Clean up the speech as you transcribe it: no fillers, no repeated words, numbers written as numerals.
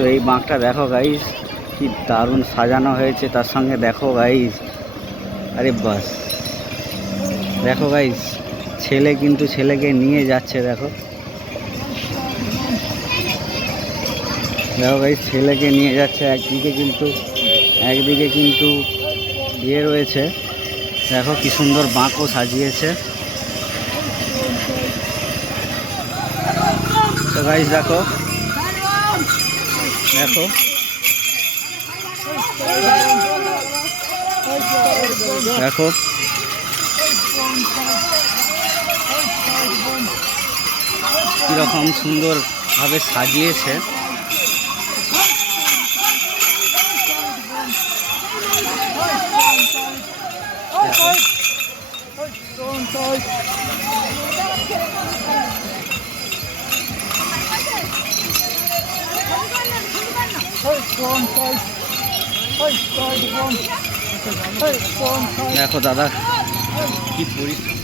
তো এই বাঁকটা দেখো গাইস, কি দারুণ সাজানো হয়েছে। তার সঙ্গে দেখো গাইস, আরে বাস, দেখো গাইস, ছেলে কিন্তু ছেলেকে নিয়ে যাচ্ছে। দেখো দেখো গাইস, ছেলেকে নিয়ে যাচ্ছে। একদিকে কিন্তু ইয়ে রয়েছে, দেখো কি সুন্দর বাঁকও সাজিয়েছে। তো গাইস দেখো দেখো দেখো কীরকম সুন্দরভাবে সাজিয়েছে। দেখো দাদা কি পরিস্থিতি।